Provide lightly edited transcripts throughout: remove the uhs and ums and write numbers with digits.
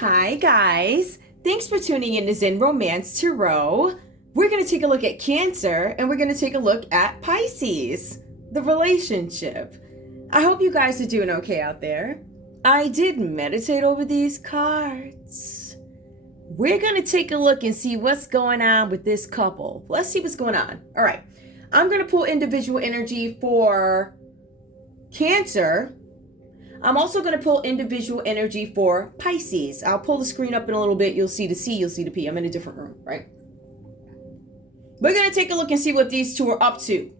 Hi guys, thanks for tuning in to Zen Romance Tarot. We're going to take a look at Cancer and we're going to take a look at Pisces, the relationship. I hope you guys are doing okay out there. I did meditate over these cards. We're going to take a look and see what's going on with this couple. Let's see what's going on. All right, I'm going to pull individual energy for Cancer. I'm also going to pull individual energy for Pisces. I'll pull the screen up in a little bit. You'll see the C, you'll see the P. I'm in a different room, right? We're going to take a look and see what these two are up to.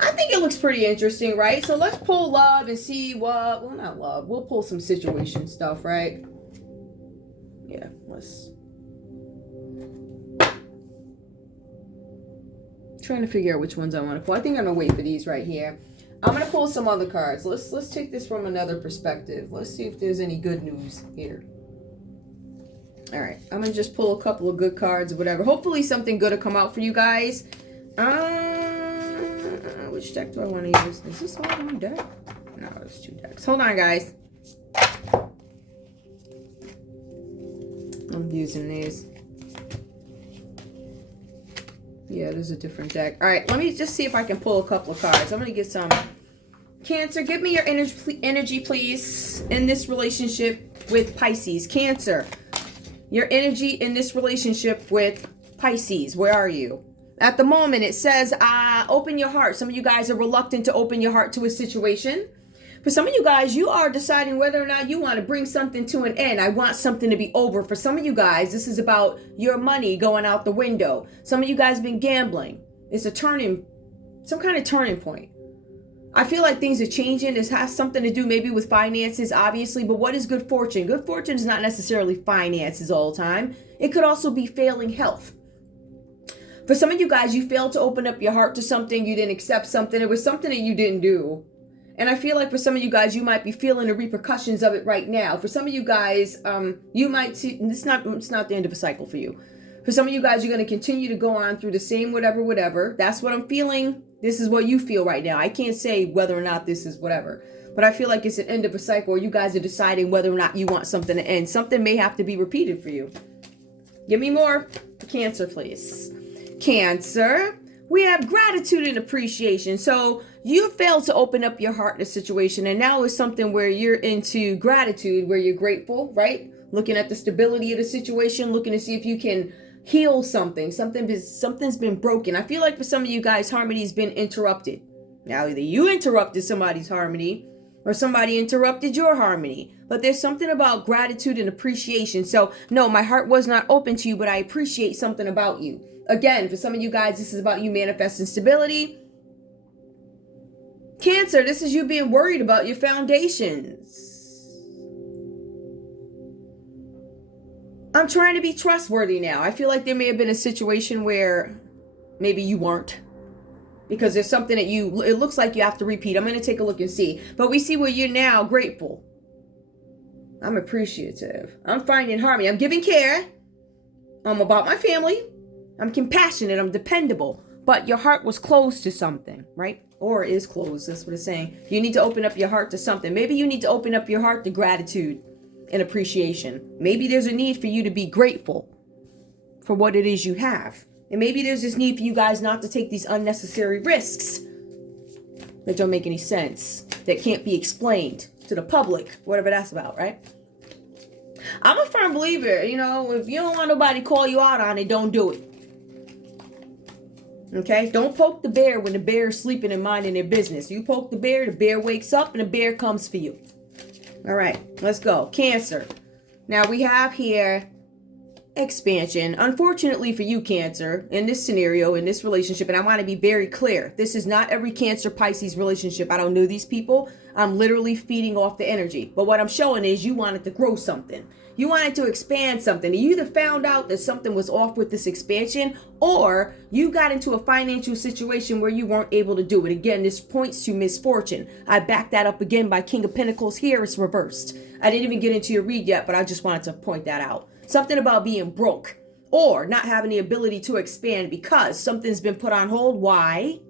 I think it looks pretty interesting, right? So let's pull love and see what, well, not love. We'll pull some situation stuff, right? Yeah, let's. Trying to figure out which ones I want to pull. I think I'm going to wait for these right here. I'm going to pull some other cards. Let's take this from another perspective. Let's see if there's any good news here. All right. I'm going to just pull a couple of good cards or whatever. Hopefully something good will come out for you guys. Which deck do I want to use? Is this all one deck? No, it's two decks. Hold on, guys. I'm using these. Yeah, there's a different deck. All right, let me just see if I can pull a couple of cards. I'm going to get some. Cancer, give me your energy, please, in this relationship with Pisces. Cancer, your energy in this relationship with Pisces. Where are you? At the moment, it says, open your heart. Some of you guys are reluctant to open your heart to a situation. For some of you guys, you are deciding whether or not you want to bring something to an end. I want something to be over. For some of you guys, this is about your money going out the window. Some of you guys have been gambling. It's some kind of turning point. I feel like things are changing. This has something to do maybe with finances, obviously, but what is good fortune? Good fortune is not necessarily finances all the time. It could also be failing health. For some of you guys, you failed to open up your heart to something. You didn't accept something. It was something that you didn't do. And I feel like for some of you guys, you might be feeling the repercussions of it right now. For some of you guys, you might see, it's not the end of a cycle for you. For some of you guys, you're going to continue to go on through the same whatever. That's what I'm feeling. This is what you feel right now. I can't say whether or not this is whatever. But I feel like it's an end of a cycle where you guys are deciding whether or not you want something to end. Something may have to be repeated for you. Give me more. Cancer, please. Cancer. We have gratitude and appreciation. So you failed to open up your heart in a situation, and now it's something where you're into gratitude, where you're grateful, right? Looking at the stability of the situation, looking to see if you can heal something. Something's been broken. I feel like for some of you guys, harmony's been interrupted. Now, either you interrupted somebody's harmony or somebody interrupted your harmony. But there's something about gratitude and appreciation. So, no, my heart was not open to you, but I appreciate something about you. Again, for some of you guys, this is about you manifesting stability. Cancer, this is you being worried about your foundations. I'm trying to be trustworthy now. I feel like there may have been a situation where maybe you weren't. Because there's something that it looks like you have to repeat. I'm going to take a look and see. But we see where you're now grateful. I'm appreciative. I'm finding harmony. I'm giving care. I'm about my family. I'm compassionate. I'm dependable. But your heart was closed to something, right? Or is closed. That's what it's saying. You need to open up your heart to something. Maybe you need to open up your heart to gratitude and appreciation. Maybe there's a need for you to be grateful for what it is you have. And maybe there's this need for you guys not to take these unnecessary risks that don't make any sense, that can't be explained to the public, whatever that's about, right? I'm a firm believer, if you don't want nobody to call you out on it, don't do it. Okay? Don't poke the bear when the bear is sleeping and minding their business. You poke the bear wakes up and the bear comes for you. All right, let's go. Cancer. Now we have here expansion. Unfortunately for you, Cancer, in this scenario, in this relationship, and I want to be very clear, this is not every Cancer Pisces relationship. I don't know these people. I'm literally feeding off the energy. But what I'm showing is you wanted to grow something. You wanted to expand something. You either found out that something was off with this expansion, or you got into a financial situation where you weren't able to do it. Again, this points to misfortune. I back that up again by King of Pentacles. Here it's reversed. I didn't even get into your read yet, but I just wanted to point that out. Something about being broke or not having the ability to expand because something's been put on hold. Why?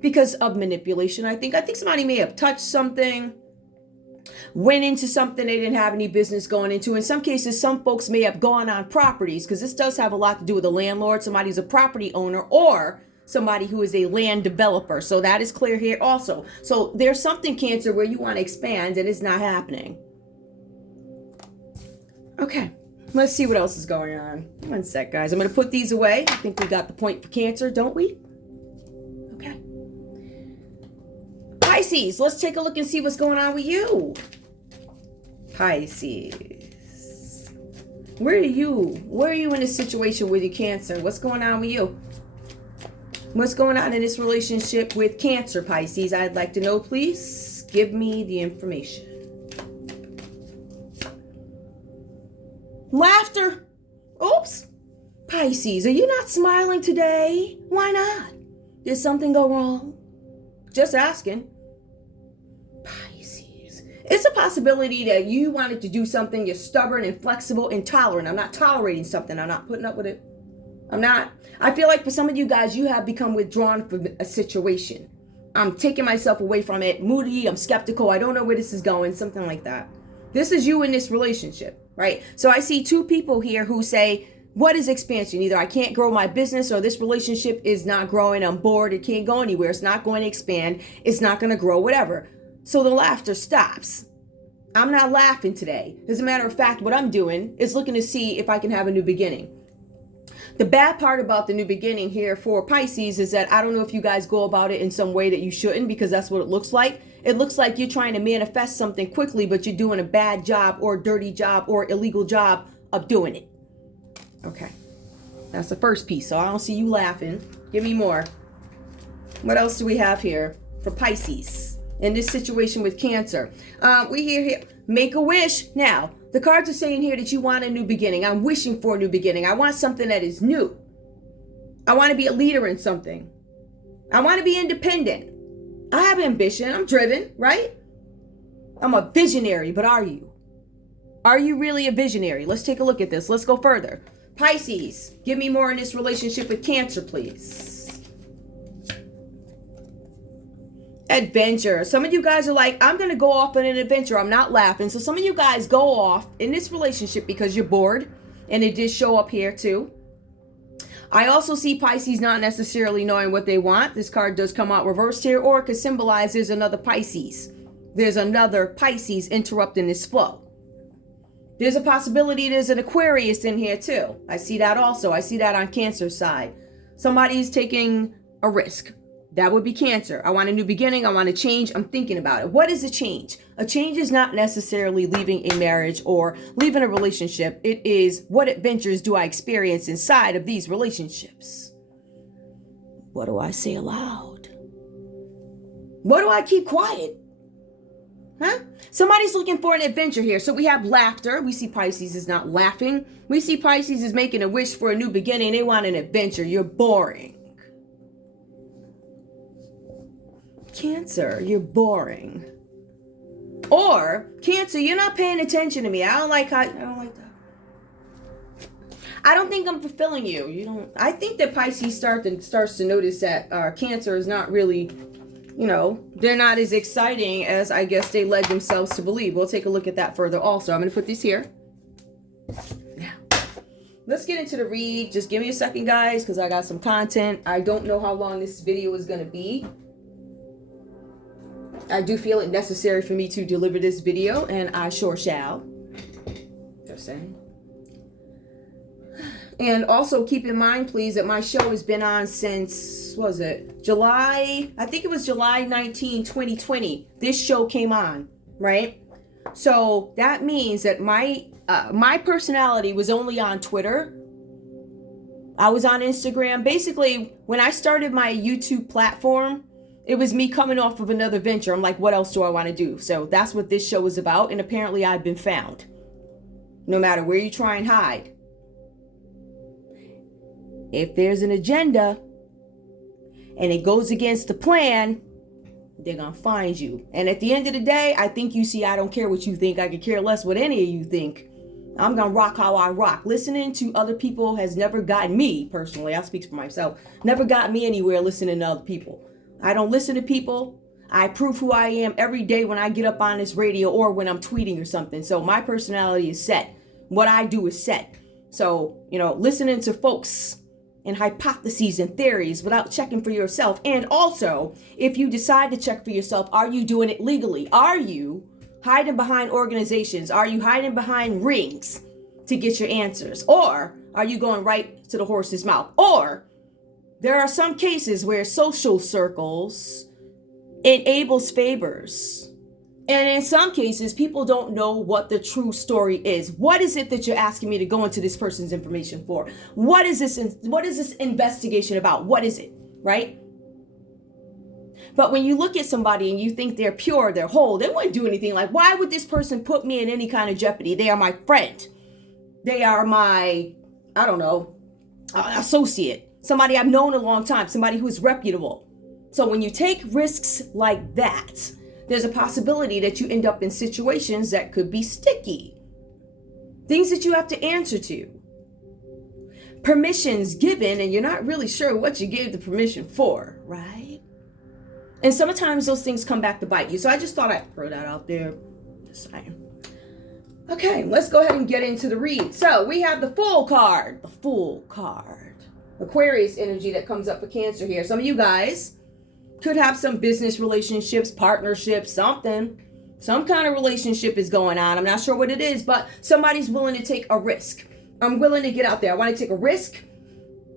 Because of manipulation. I think somebody may have touched something. went into something they didn't have any business going into. In some cases, some folks may have gone on properties, because this does have a lot to do with a landlord, somebody who's a property owner, or somebody who is a land developer. So that is clear here also. So there's something, Cancer, where you want to expand and it's not happening. Okay, let's see what else is going on. One sec, guys. I'm going to put these away. I think we got the point for Cancer, don't we? Okay. Pisces, let's take a look and see what's going on with you. Pisces. Where are you? Where are you in this situation with your Cancer? What's going on with you? What's going on in this relationship with Cancer, Pisces? I'd like to know, please. Give me the information. Laughter. Oops. Pisces, are you not smiling today? Why not? Did something go wrong? Just asking. Pisces. It's a possibility that you wanted to do something. You're stubborn, inflexible, intolerant. I'm not tolerating something. I'm not putting up with it. I'm not. I feel like for some of you guys, you have become withdrawn from a situation. I'm taking myself away from it. Moody. I'm skeptical. I don't know where this is going. Something like that. This is you in this relationship, right? So I see two people here who say, what is expansion? Either I can't grow my business, or this relationship is not growing. I'm bored. It can't go anywhere. It's not going to expand. It's not going to grow, whatever. So the laughter stops. I'm not laughing today. As a matter of fact, what I'm doing is looking to see if I can have a new beginning. The bad part about the new beginning here for Pisces is that I don't know if you guys go about it in some way that you shouldn't, because that's what it looks like. It looks like you're trying to manifest something quickly, but you're doing a bad job or a dirty job or illegal job of doing it. Okay, that's the first piece. So I don't see you laughing. Give me more. What else do we have here for Pisces in this situation with Cancer? We hear here, make a wish. Now, the cards are saying here that you want a new beginning. I'm wishing for a new beginning. I want something that is new. I want to be a leader in something. I want to be independent. I have ambition. I'm driven, right? I'm a visionary, but are you? Are you really a visionary? Let's take a look at this. Let's go further. Pisces, give me more in this relationship with Cancer, please. Adventure. Some of you guys are like, I'm going to go off on an adventure. I'm not laughing. So some of you guys go off in this relationship because you're bored. And it did show up here too. I also see Pisces not necessarily knowing what they want. This card does come out reversed here, or it could symbolize there's another Pisces. There's another Pisces interrupting this flow. There's a possibility there's an Aquarius in here too. I see that also. I see that on Cancer's side. Somebody's taking a risk. That would be Cancer. I want a new beginning. I want to change. I'm thinking about it. What is a change? A change is not necessarily leaving a marriage or leaving a relationship. It is, what adventures do I experience inside of these relationships? What do I say aloud? What do I keep quiet? Huh? Somebody's looking for an adventure here. So we have laughter. We see Pisces is not laughing. We see Pisces is making a wish for a new beginning. They want an adventure. You're boring. Cancer, you're boring. Or Cancer, you're not paying attention to me. I don't like that. I don't think I'm fulfilling you. You don't. I think that Pisces starts to notice that Cancer is not really, they're not as exciting as I guess they led themselves to believe. We'll take a look at that further also. I'm going to put this here. Now, let's get into the read. Just give me a second, guys, because I got some content. I don't know how long this video is going to be. I do feel it necessary for me to deliver this video, and I sure shall. Just saying. And also keep in mind, please, that my show has been on since, what was it? July, I think it was July 19, 2020. This show came on, right? So that means that my personality was only on Twitter. I was on Instagram. Basically, when I started my YouTube platform, it was me coming off of another venture. I'm like, what else do I want to do? So that's what this show is about. And apparently I've been found. No matter where you try and hide. If there's an agenda and it goes against the plan, they're going to find you. And at the end of the day, I think you see, I don't care what you think. I could care less what any of you think. I'm going to rock how I rock. Listening to other people has never gotten me, personally, I'll speak for myself, never got me anywhere listening to other people. I don't listen to people. I prove who I am every day when I get up on this radio or when I'm tweeting or something. So my personality is set. What I do is set. So, listening to folks and hypotheses and theories without checking for yourself. And also, if you decide to check for yourself, are you doing it legally? Are you hiding behind organizations? Are you hiding behind rings to get your answers? Or are you going right to the horse's mouth? Or there are some cases where social circles enables favors. And in some cases, people don't know what the true story is. What is it that you're asking me to go into this person's information for? What is this investigation about? What is it, right? But when you look at somebody and you think they're pure, they're whole, they wouldn't do anything. Like, why would this person put me in any kind of jeopardy? They are my friend. They are my, associate. Somebody I've known a long time. Somebody who's reputable. So when you take risks like that, there's a possibility that you end up in situations that could be sticky. Things that you have to answer to. Permissions given, and you're not really sure what you gave the permission for, right? And sometimes those things come back to bite you. So I just thought I'd throw that out there. Just saying. Okay, let's go ahead and get into the read. So we have the Fool card. The Fool card. Aquarius energy that comes up for Cancer here. Some of you guys could have some business relationships, partnerships, something. Some kind of relationship is going on. I'm not sure what it is, but somebody's willing to take a risk. I'm willing to get out there. I want to take a risk.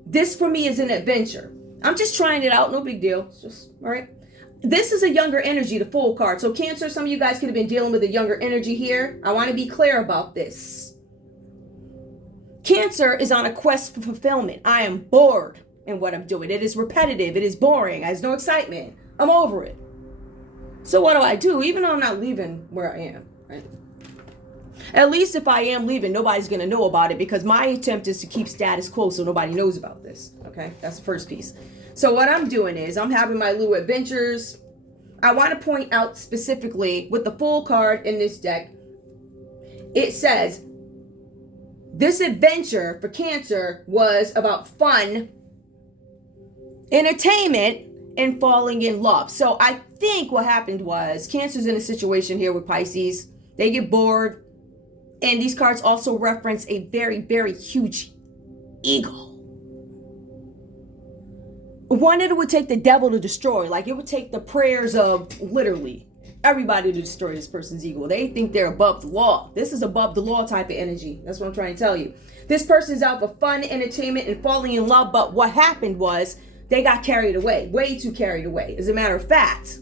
This for me is an adventure. I'm just trying it out. No big deal. It's just, all right. This is a younger energy, the Fool card. So Cancer, some of you guys could have been dealing with a younger energy here. I want to be clear about this. Cancer is on a quest for fulfillment. I am bored in what I'm doing. It is repetitive. It is boring. There's no excitement. I'm over it. So what do? Even though I'm not leaving where I am, right? At least if I am leaving, nobody's going to know about it because my attempt is to keep status quo so nobody knows about this. Okay, that's the first piece. So what I'm doing is I'm having my little adventures. I want to point out specifically with the Fool card in this deck, it says this adventure for Cancer was about fun, entertainment, and falling in love. So I think what happened was Cancer's in a situation here with Pisces. They get bored. And these cards also reference a very, very huge ego. One that it would take the devil to destroy. Like it would take the prayers of literally everybody to destroy this person's ego. They think they're above the law. This is above the law type of energy. That's what I'm trying to tell you. This person's out for fun, entertainment, and falling in love. But what happened was they got carried away. Way too carried away. As a matter of fact,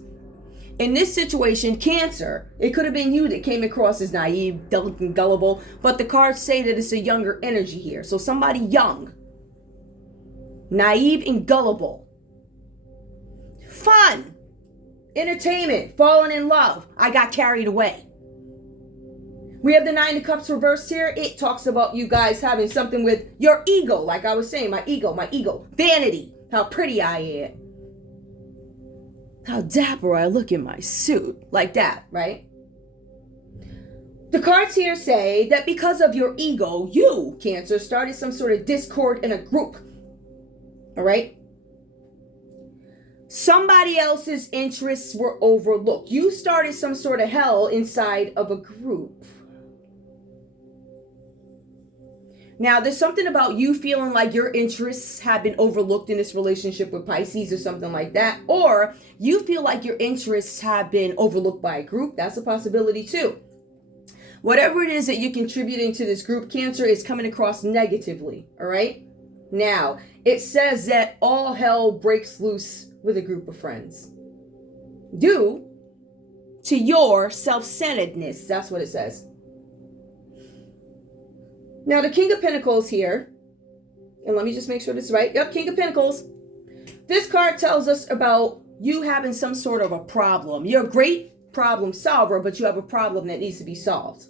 in this situation, Cancer, it could have been you that came across as naive, delicate, and gullible. But the cards say that it's a younger energy here. So somebody young, naive, and gullible. Fun, entertainment, falling in love. I got carried away. We have the Nine of Cups reversed here. It talks about you guys having something with your ego. Like I was saying, my ego, vanity, how pretty I am. How dapper I look in my suit. Like that, right? The cards here say that because of your ego, you, Cancer, started some sort of discord in a group. All right? Somebody else's interests were overlooked. You started some sort of hell inside of a group. Now, there's something about you feeling like your interests have been overlooked in this relationship with Pisces or something like that. Or you feel like your interests have been overlooked by a group. That's a possibility too. Whatever it is that you're contributing to this group, Cancer, is coming across negatively. All right? Now, it says that all hell breaks loose with a group of friends due to your self-centeredness. That's what it says. Now, the King of Pentacles here, and let me just make sure this is right. Yep, King of Pentacles. This card tells us about you having some sort of a problem. You're a great problem solver, but you have a problem that needs to be solved.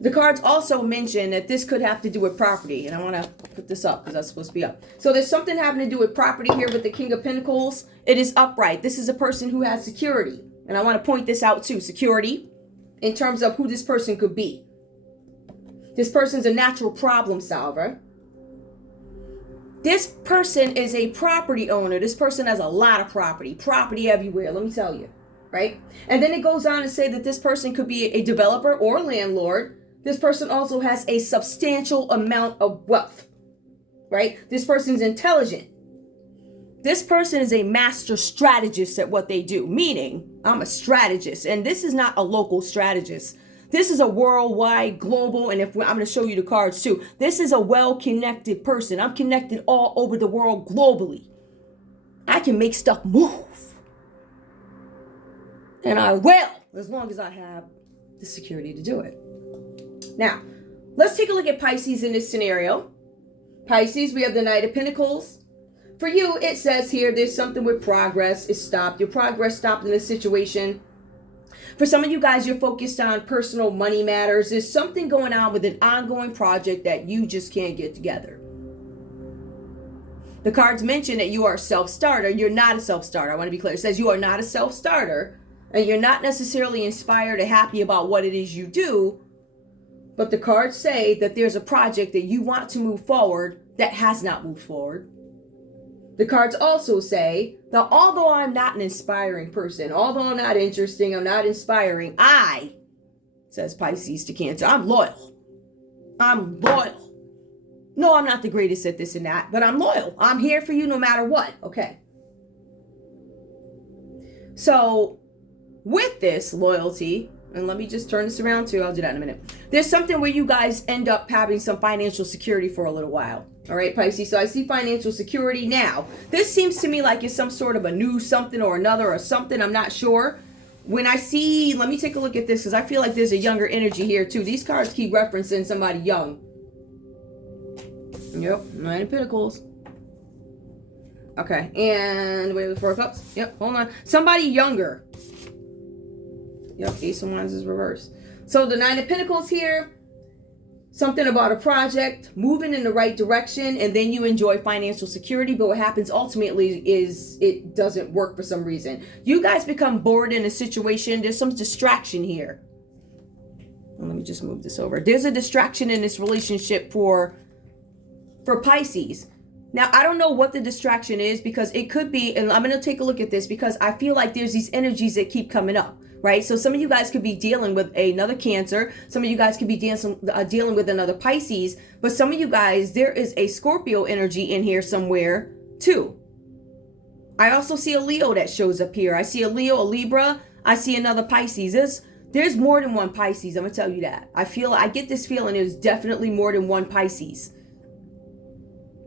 The cards also mention that this could have to do with property. And I want to put this up because that's supposed to be up. So there's something having to do with property here with the King of Pentacles. It is upright. This is a person who has security. And I want to point this out too. Security in terms of who this person could be. This person's a natural problem solver. This person is a property owner. This person has a lot of property everywhere, let me tell you, right? And then it goes on to say that this person could be a developer or landlord. This person also has a substantial amount of wealth, right? This person's intelligent. This person is a master strategist at what they do, meaning I'm a strategist, and this is not a local strategist. This is a worldwide, global, and I'm going to show you the cards too. This is a well-connected person. I'm connected all over the world globally. I can make stuff move. And I will, as long as I have the security to do it. Now, let's take a look at Pisces in this scenario. Pisces, we have the Knight of Pentacles. For you, it says here, there's something with progress is stopped. Your progress stopped in this situation. For some of you guys, you're focused on personal money matters. There's something going on with an ongoing project that you just can't get together. The cards mention that you are a self-starter. You're not a self-starter. I want to be clear. It says you are not a self-starter, and you're not necessarily inspired or happy about what it is you do. But the cards say that there's a project that you want to move forward that has not moved forward. The cards also say that although I'm not an inspiring person, although I'm not interesting, I'm not inspiring, says Pisces to Cancer, I'm loyal. I'm loyal. No, I'm not the greatest at this and that, but I'm loyal. I'm here for you no matter what. Okay. So with this loyalty, and let me just turn this around too. I'll do that in a minute. There's something where you guys end up having some financial security for a little while. All right, Pisces. So I see financial security now. This seems to me like it's some sort of a new something or another or something. I'm not sure. When I see, let me take a look at this because I feel like there's a younger energy here too. These cards keep referencing somebody young. Yep, Nine of Pentacles. Okay, and wait, the Four of Cups. Yep, hold on. Somebody younger. Yep, Ace of Wands is reversed. So the Nine of Pentacles here, something about a project, moving in the right direction, and then you enjoy financial security. But what happens ultimately is it doesn't work for some reason. You guys become bored in a situation. There's some distraction here. Well, let me just move this over. There's a distraction in this relationship for Pisces. Now, I don't know what the distraction is because it could be, and I'm going to take a look at this because I feel like there's these energies that keep coming up. Right? So some of you guys could be dealing with another Cancer. Some of you guys could be dealing with another Pisces. But some of you guys, there is a Scorpio energy in here somewhere too. I also see a Leo that shows up here. I see a Leo, a Libra. I see another Pisces. There's more than one Pisces. I'm going to tell you that. I get this feeling there's definitely more than one Pisces.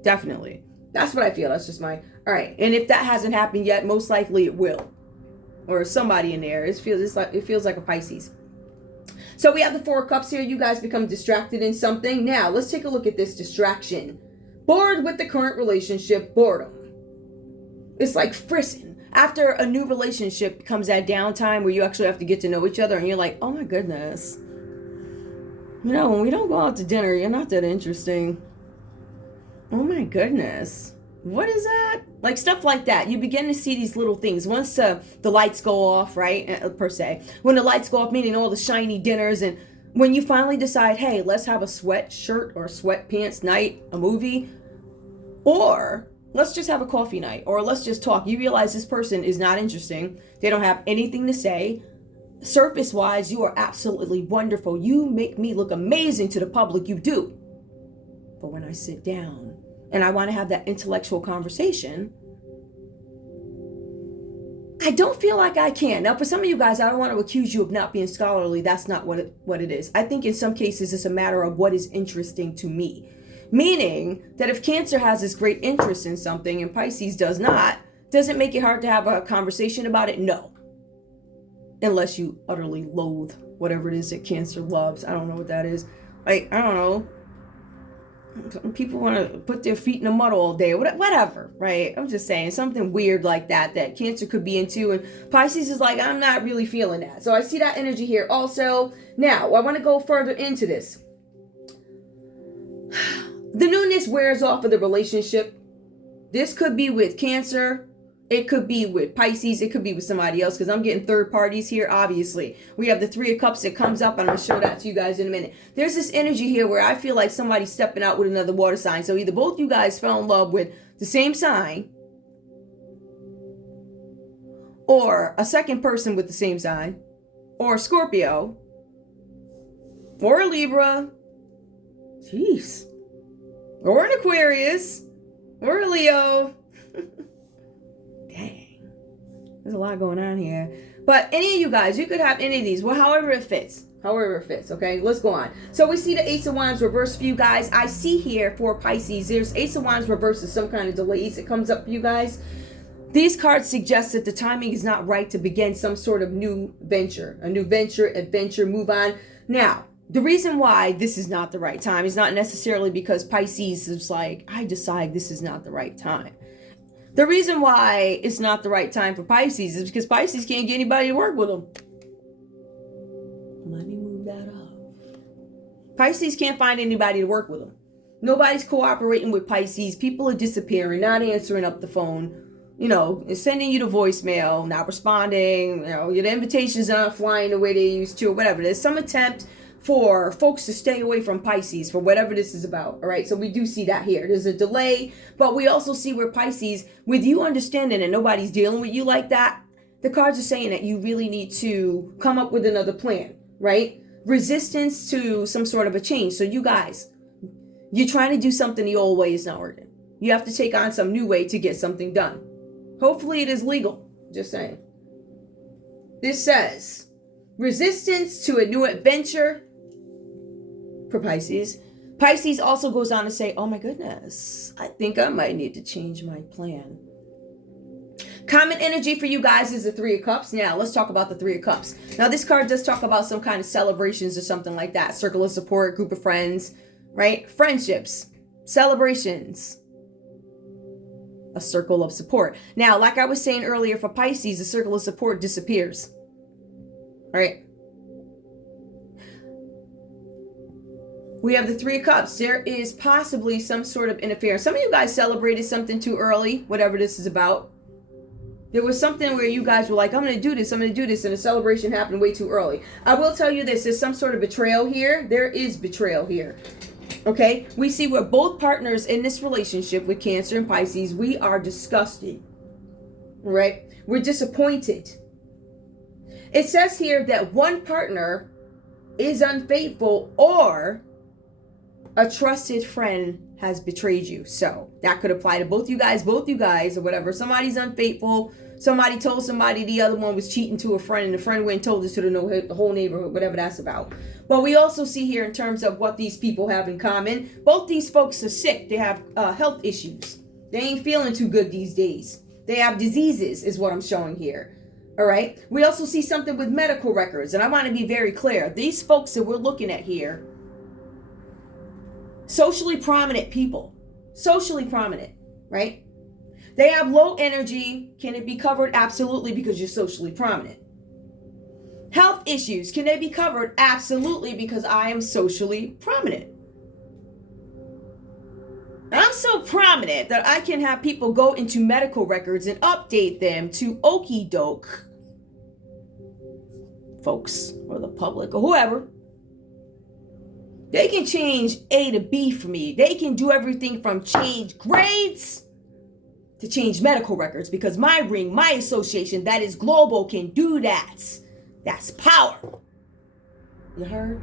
Definitely. That's what I feel. That's just all right. And if that hasn't happened yet, most likely it will. Or somebody in there. It feels like a Pisces. So we have the Four of Cups here. You guys become distracted in something. Now, let's take a look at this distraction. Bored with the current relationship, boredom. It's like frisson. After a new relationship comes that downtime where you actually have to get to know each other and you're like, oh my goodness. You know, when we don't go out to dinner, you're not that interesting. Oh my goodness. What is that? Like stuff like that. You begin to see these little things. Once the lights go off, right? Per se. When the lights go off, meaning all the shiny dinners. And when you finally decide, hey, let's have a sweatshirt or sweatpants night, a movie. Or let's just have a coffee night. Or let's just talk. You realize this person is not interesting. They don't have anything to say. Surface-wise, you are absolutely wonderful. You make me look amazing to the public. You do. But when I sit down and I want to have that intellectual conversation, I don't feel like I can. Now, for some of you guys, I don't want to accuse you of not being scholarly. That's not what it is. I think in some cases, it's a matter of what is interesting to me. Meaning that if Cancer has this great interest in something and Pisces does not, does it make it hard to have a conversation about it? No. Unless you utterly loathe whatever it is that Cancer loves. I don't know what that is. Like, I don't know. People want to put their feet in the mud all day, whatever, right? I'm just saying something weird like that Cancer could be into, and Pisces is like, I'm not really feeling that. So I see that energy here also. Now, I want to go further into this. The newness wears off of the relationship. This could be with Cancer. It could be with Pisces. It could be with somebody else, because I'm getting third parties here, obviously. We have the Three of Cups that comes up, and I'm going to show that to you guys in a minute. There's this energy here where I feel like somebody's stepping out with another water sign. So either both you guys fell in love with the same sign, or a second person with the same sign, or a Scorpio, or a Libra, jeez, or an Aquarius, or a Leo. Dang, there's a lot going on here. But any of you guys, you could have any of these. Well, however it fits. However it fits, okay? Let's go on. So we see the Ace of Wands reverse for you guys. I see here for Pisces, there's Ace of Wands reverse is some kind of delays that comes up for you guys. These cards suggest that the timing is not right to begin some sort of new venture. A new venture, adventure, move on. Now, the reason why this is not the right time is not necessarily because Pisces is like, I decide this is not the right time. The reason why it's not the right time for Pisces is because Pisces can't get anybody to work with them. Let me move that up. Pisces can't find anybody to work with them. Nobody's cooperating with Pisces. People are disappearing, not answering up the phone. You know, sending you the voicemail, not responding. You know, your invitations aren't flying the way they used to, or whatever. There's some attempt for folks to stay away from Pisces for whatever this is about. All right, so we do see that here. There's a delay, but we also see where Pisces, with you understanding that nobody's dealing with you like that, the cards are saying that you really need to come up with another plan, right? Resistance to some sort of a change. So you guys, you're trying to do something the old way is not working. You have to take on some new way to get something done. Hopefully it is legal. Just saying. This says, resistance to a new adventure for Pisces. Pisces also goes on to say, oh my goodness, I think I might need to change my plan. Common energy for you guys is the Three of Cups. Now, let's talk about the Three of Cups. Now, this card does talk about some kind of celebrations or something like that. Circle of support, group of friends, right? Friendships, celebrations. A circle of support. Now, like I was saying earlier for Pisces, the circle of support disappears. Right? We have the Three of Cups. There is possibly some sort of interference. Some of you guys celebrated something too early, whatever this is about. There was something where you guys were like, I'm going to do this, and the celebration happened way too early. I will tell you this, there's some sort of betrayal here. There is betrayal here. Okay, we see where both partners in this relationship with Cancer and Pisces, we are disgusted, right? We're disappointed. It says here that one partner is unfaithful or a trusted friend has betrayed you. So that could apply to both you guys, or whatever. Somebody's unfaithful. Somebody told somebody the other one was cheating to a friend, and the friend went and told it to the whole neighborhood, whatever that's about. But we also see here in terms of what these people have in common. Both these folks are sick. They have health issues. They ain't feeling too good these days. They have diseases is what I'm showing here. All right. We also see something with medical records. And I want to be very clear. These folks that we're looking at here, socially prominent people. Socially prominent, right? They have low energy. Can it be covered? Absolutely, because you're socially prominent. Health issues. Can they be covered? Absolutely, because I am socially prominent. I'm so prominent that I can have people go into medical records and update them to okie doke folks or the public or whoever. They can change A to B for me. They can do everything from change grades to change medical records, because my ring, my association that is global can do that. That's power. You heard?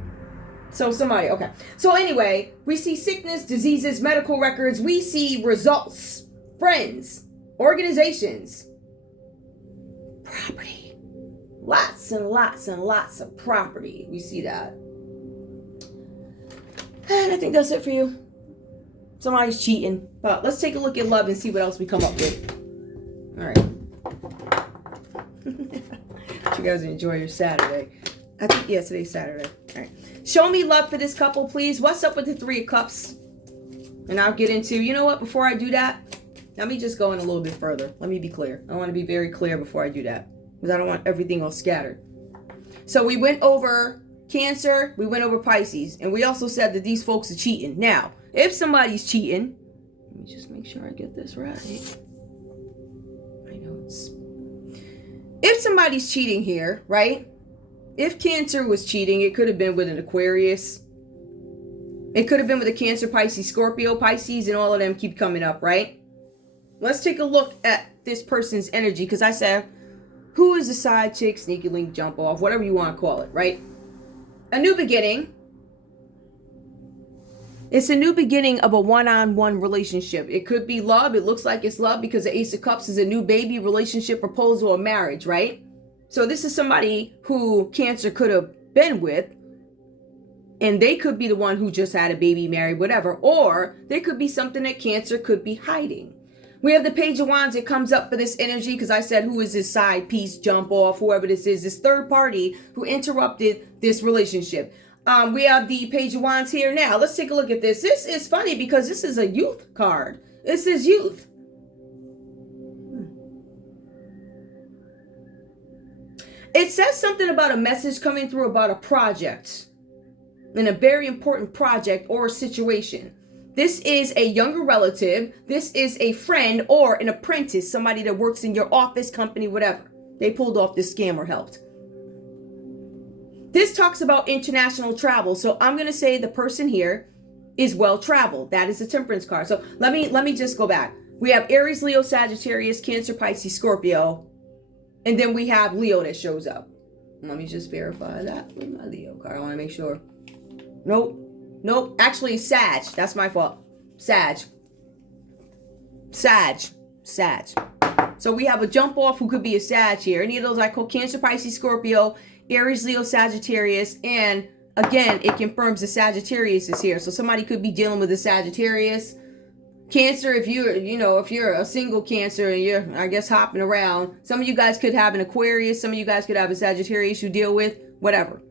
So somebody, okay. So anyway, we see sickness, diseases, medical records. We see results, friends, organizations, property. Lots and lots and lots of property. We see that. And I think that's it for you. Somebody's cheating. But let's take a look at love and see what else we come up with. All right. You guys enjoy your Saturday. I think, yeah, today's Saturday. All right. Show me love for this couple, please. What's up with the Three of Cups? And I'll get into, you know what, before I do that, let me just go in a little bit further. Let me be clear. I want to be very clear before I do that, because I don't want everything all scattered. So we went over Cancer, we went over Pisces, and we also said that these folks are cheating. Now, if somebody's cheating, let me just make sure I get this right. I know Wands. If somebody's cheating here, right? If Cancer was cheating, it could have been with an Aquarius. It could have been with a Cancer, Pisces, Scorpio, Pisces, and all of them keep coming up, right? Let's take a look at this person's energy, because I said, who is the side chick, sneaky link, jump off, whatever you want to call it, right? A new beginning. It's a new beginning of a one-on-one relationship. It could be love. It looks like it's love because the Ace of Cups is a new baby, relationship, proposal, or marriage, right? So this is somebody who Cancer could have been with, and they could be the one who just had a baby, married, whatever. Or there could be something that Cancer could be hiding. We have the Page of Wands. It comes up for this energy because I said, who is this side piece, jump off, whoever this is, this third party who interrupted this relationship. We have the Page of Wands here now. Let's take a look at this. This is funny because this is a youth card. This is youth. It says something about a message coming through about a project, and a very important project or situation. This is a younger relative. This is a friend or an apprentice, somebody that works in your office, company, whatever. They pulled off this scam or helped. This talks about international travel. So I'm going to say the person here is well traveled. That is the Temperance card. So let me just go back. We have Aries, Leo, Sagittarius, Cancer, Pisces, Scorpio. And then we have Leo that shows up. Let me just verify that with my Leo card. I want to make sure. Nope. Actually, Sag. That's my fault. Sag. So we have a jump off who could be a Sag here. Any of those I call Cancer, Pisces, Scorpio, Aries, Leo, Sagittarius. And again, it confirms the Sagittarius is here. So somebody could be dealing with a Sagittarius. Cancer, if you're a single Cancer and you're, I guess, hopping around. Some of you guys could have an Aquarius. Some of you guys could have a Sagittarius you deal with. Whatever.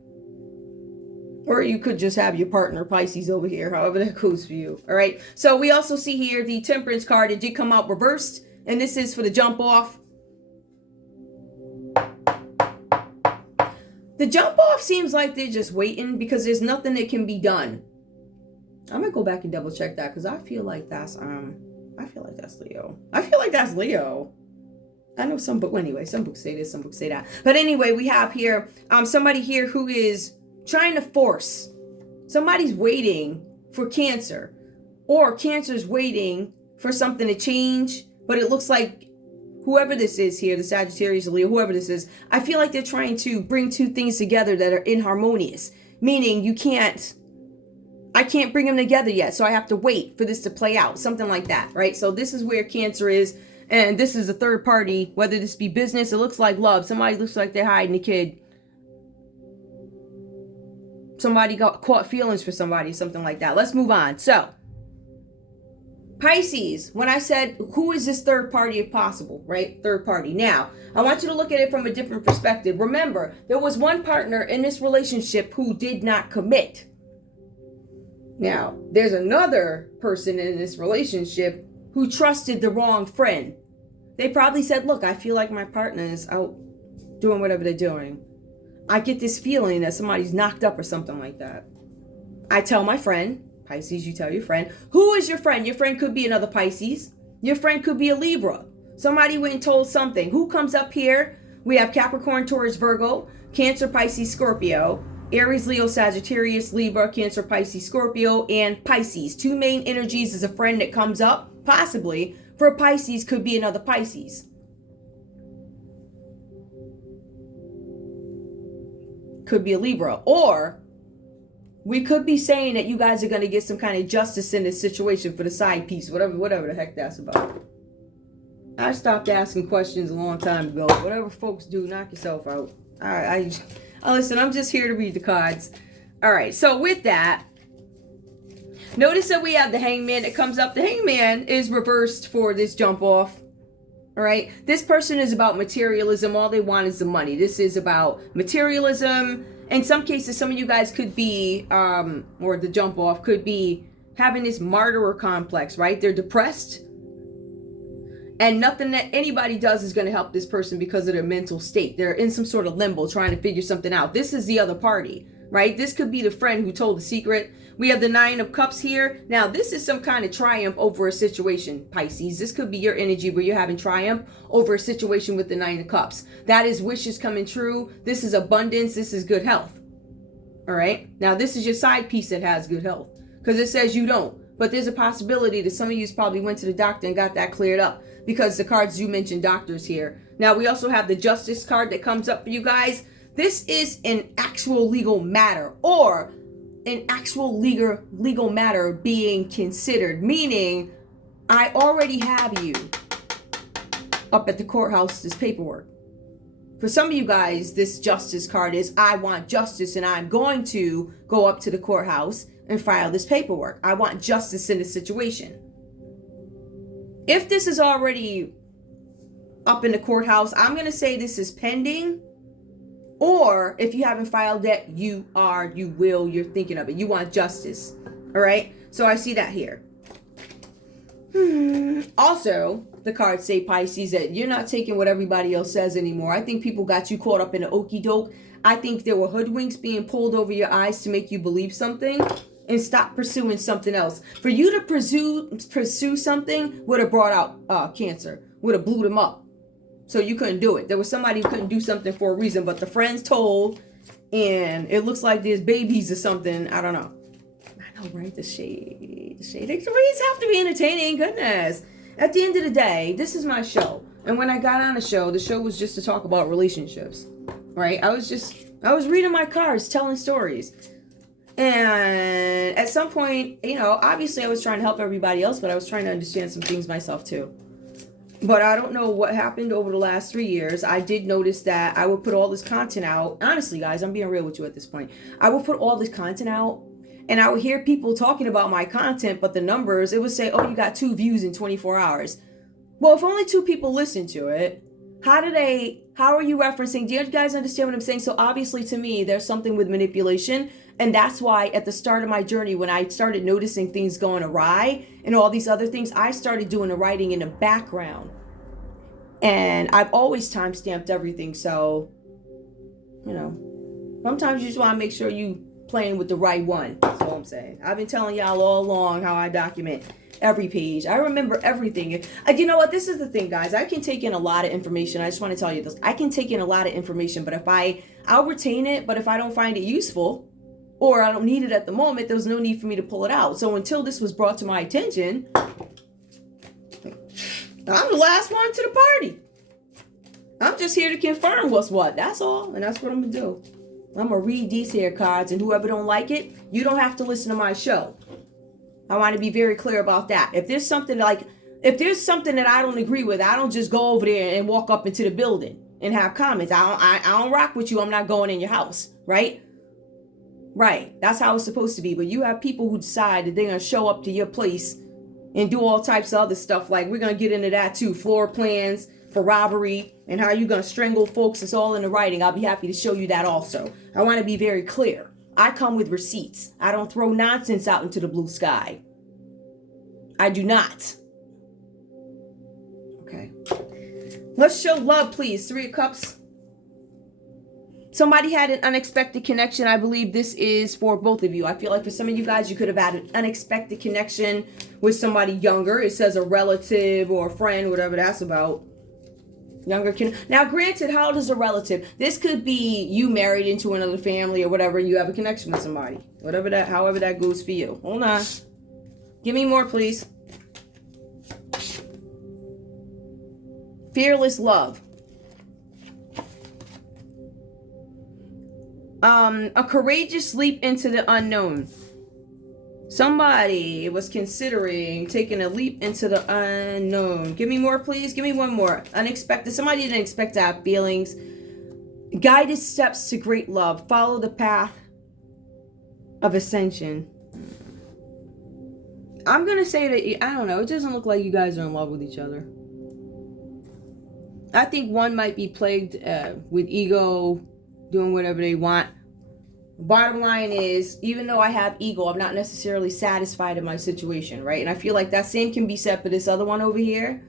Or you could just have your partner Pisces over here, however that goes for you. All right. So we also see here the Temperance card. It did come out reversed. And this is for the jump off. The jump off seems like they're just waiting because there's nothing that can be done. I'm going to go back and double check that because I feel like that's Leo. I feel like that's Leo. I know some books, anyway, some books say this, some books say that. But anyway, we have here somebody here who is trying to force. Somebody's waiting for Cancer, or Cancer's waiting for something to change, but it looks like whoever this is here, the Sagittarius, the Leo, whoever this is, I feel like they're trying to bring two things together that are inharmonious, meaning I can't bring them together yet, so I have to wait for this to play out, something like that, right? So this is where Cancer is, and this is a third party, whether this be business, it looks like love, somebody looks like they're hiding a kid. Somebody got caught feelings for somebody, something like that. Let's move on. So, Pisces, when I said, who is this third party if possible, right? Third party. Now, I want you to look at it from a different perspective. Remember, there was one partner in this relationship who did not commit. Now, there's another person in this relationship who trusted the wrong friend. They probably said, look, I feel like my partner is out doing whatever they're doing. I get this feeling that somebody's knocked up or something like that. I tell my friend, Pisces, you tell your friend. Who is your friend? Your friend could be another Pisces. Your friend could be a Libra. Somebody went and told something. Who comes up here? We have Capricorn, Taurus, Virgo, Cancer, Pisces, Scorpio, Aries, Leo, Sagittarius, Libra, Cancer, Pisces, Scorpio, and Pisces. Two main energies is a friend that comes up, possibly. For Pisces, could be another Pisces. Could be a Libra. Or we could be saying that you guys are going to get some kind of justice in this situation for the side piece, whatever the heck that's about. I stopped asking questions a long time ago. Whatever folks do, knock yourself out. All right, listen, I'm just here to read the cards. All right, so with that, notice that we have the Hangman that comes up. The Hangman is reversed for this jump off. All right, this person is about materialism. All they want is the money. This is about materialism. In some cases, some of you guys could be, or the jump off could be having this martyr complex, right? They're depressed. And nothing that anybody does is going to help this person because of their mental state. They're in some sort of limbo trying to figure something out. This is the other party. right? This could be the friend who told the secret. We have the Nine of Cups here. Now, this is some kind of triumph over a situation, Pisces. This could be your energy where you're having triumph over a situation with the Nine of Cups. That is wishes coming true. This is abundance. This is good health. All right? Now, this is your side piece that has good health because it says you don't. But there's a possibility that some of you probably went to the doctor and got that cleared up because the cards you mentioned doctors here. Now, we also have the Justice card that comes up for you guys. This is an actual legal matter or an actual legal matter being considered, meaning I already have you up at the courthouse, this paperwork. For some of you guys, this Justice card is I want justice and I'm going to go up to the courthouse and file this paperwork. I want justice in this situation. If this is already up in the courthouse, I'm going to say this is pending. Or if you haven't filed that, you're thinking of it. You want justice. All right. So I see that here. Also, the cards say, Pisces, that you're not taking what everybody else says anymore. I think people got you caught up in the okie doke. I think there were hoodwinks being pulled over your eyes to make you believe something and stop pursuing something else. For you to pursue something would have brought out Cancer, would have blew them up. So you couldn't do it. There was somebody who couldn't do something for a reason, but the friends told, and it looks like there's babies or something. I don't know. I know, right? The shade. The reads have to be entertaining. Goodness. At the end of the day, this is my show. And when I got on the show was just to talk about relationships, right? I was reading my cards, telling stories. And at some point, obviously I was trying to help everybody else, but I was trying to understand some things myself too. But I don't know what happened over the last 3 years. I did notice that I would put all this content out. Honestly, guys, I'm being real with you at this point. I would put all this content out and I would hear people talking about my content, but the numbers, it would say, oh, you got 2 views in 24 hours. Well, if only 2 people listen to it, how are you referencing? Do you guys understand what I'm saying? So obviously to me, there's something with manipulation. And that's why at the start of my journey, when I started noticing things going awry and all these other things, I started doing the writing in the background. And I've always time-stamped everything. So, sometimes you just want to make sure you playing with the right one. That's all I'm saying. I've been telling y'all all along how I document every page. I remember everything. You know what? This is the thing, guys. I can take in a lot of information. I just want to tell you this. I can take in a lot of information, but I'll retain it. But if I don't find it useful, or I don't need it at the moment, there's no need for me to pull it out. So until this was brought to my attention, I'm the last one to the party. I'm just here to confirm what's what. That's all. And that's what I'm going to do. I'm going to read these here cards. And whoever don't like it, you don't have to listen to my show. I want to be very clear about that. If there's something that I don't agree with, I don't just go over there and walk up into the building and have comments. I don't rock with you. I'm not going in your house. Right? Right. That's how it's supposed to be. But you have people who decide that they're going to show up to your place and do all types of other stuff. Like we're going to get into that too. Floor plans for robbery and how you're going to strangle folks. It's all in the writing. I'll be happy to show you that also. I want to be very clear. I come with receipts. I don't throw nonsense out into the blue sky. I do not. Okay. Let's show love, please. 3 of Cups. Somebody had an unexpected connection. I believe this is for both of you. I feel like for some of you guys, you could have had an unexpected connection with somebody younger. It says a relative or a friend, whatever that's about. Younger now, granted, how old is a relative? This could be you married into another family or whatever, and you have a connection with somebody. However that goes for you. Hold on. Give me more, please. Fearless love. A courageous leap into the unknown. Somebody was considering taking a leap into the unknown. Give me more, please. Give me one more. Unexpected. Somebody didn't expect to have feelings. Guided steps to great love. Follow the path of ascension. I'm going to say that, I don't know, it doesn't look like you guys are in love with each other. I think one might be plagued with ego, doing whatever they want. Bottom line is, even though I have ego, I'm not necessarily satisfied in my situation, right? And I feel like that same can be said for this other one over here,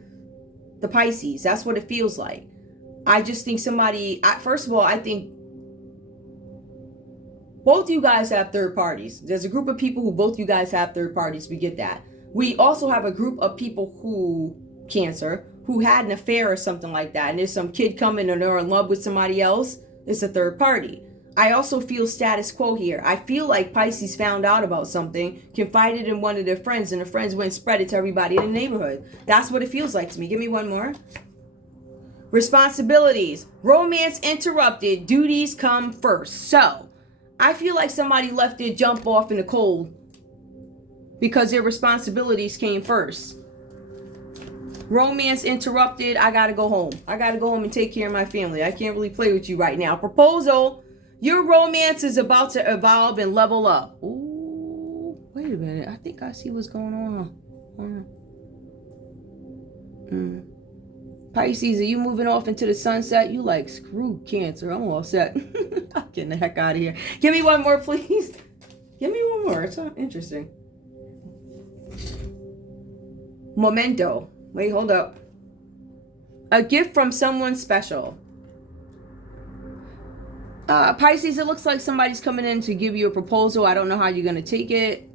the Pisces. That's what it feels like. I just think somebody, first of all, I think Both you guys have third parties. There's a group of people who both you guys have third parties. We get that. We also have a group of people who, Cancer, who had an affair or something like that. And there's some kid coming and they're in love with somebody else. It's a third party. I also feel status quo here. I feel like Pisces found out about something, confided in one of their friends, and the friends went and spread it to everybody in the neighborhood. That's what it feels like to me. Give me one more. Responsibilities. Romance interrupted. Duties come first. So, I feel like somebody left their jump off in the cold because their responsibilities came first. Romance interrupted. I gotta go home. I gotta go home and take care of my family. I can't really play with you right now. Proposal. Your romance is about to evolve and level up. Ooh, wait a minute. I think I see what's going on. Pisces, are you moving off into the sunset? You like, screw Cancer. I'm all set. I'm getting the heck out of here. Give me one more, please. Give me one more. It's interesting. Memento. Wait, hold up. A gift from someone special. Pisces, it looks like somebody's coming in to give you a proposal. I don't know how you're going to take it.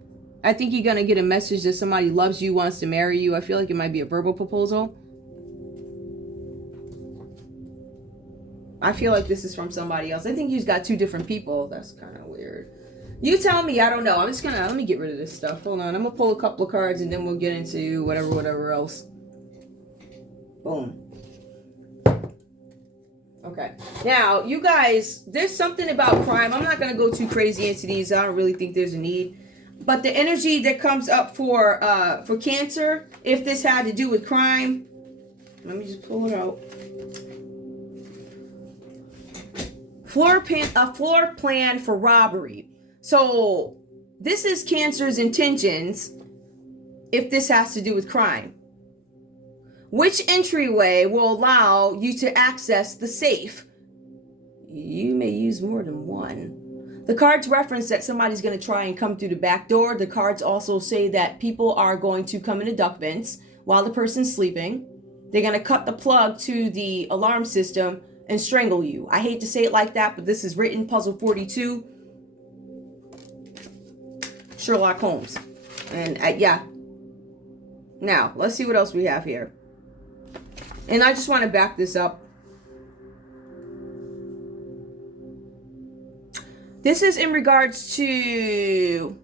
I think you're going to get a message that somebody loves you, wants to marry you. I feel like it might be a verbal proposal. I feel like this is from somebody else. I think you've got two different people. That's kind of weird. You tell me. I don't know. I'm just going to, let me get rid of this stuff. Hold on. I'm going to pull a couple of cards and then we'll get into whatever else. Boom. Okay. Now, you guys, there's something about crime. I'm not going to go too crazy into these. I don't really think there's a need. But the energy that comes up for Cancer, if this had to do with crime, let me just pull it out. A floor plan for robbery. So, this is Cancer's intentions if this has to do with crime. Which entryway will allow you to access the safe? You may use more than one. The cards reference that somebody's going to try and come through the back door. The cards also say that people are going to come into duck vents while the person's sleeping. They're going to cut the plug to the alarm system and strangle you. I hate to say it like that, but this is written, puzzle 42. Sherlock Holmes. And yeah. Now, let's see what else we have here. And I just want to back this up. This is in regards to,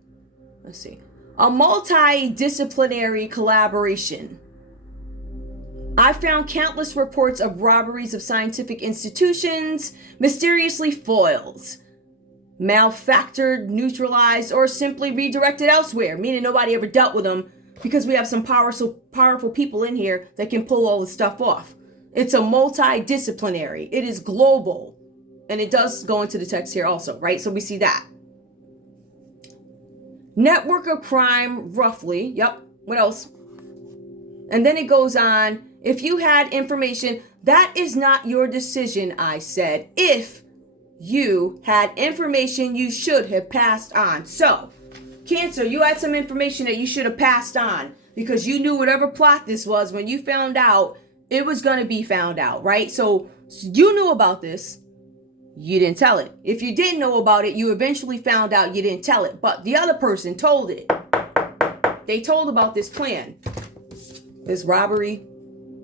let's see, a multidisciplinary collaboration. I found countless reports of robberies of scientific institutions, mysteriously foiled, malfactored, neutralized, or simply redirected elsewhere, meaning nobody ever dealt with them. Because we have some powerful people in here that can pull all this stuff off. It's a multidisciplinary. It is global. And it does go into the text here also, right? So we see that. Network of crime, roughly. Yep. What else? And then it goes on. If you had information, that is not your decision, I said. If you had information you should have passed on. So, Cancer, you had some information that you should have passed on because you knew whatever plot this was, when you found out, it was going to be found out, right? So you knew about this. You didn't tell it. If you didn't know about it, you eventually found out you didn't tell it. But the other person told it. They told about this plan. This robbery,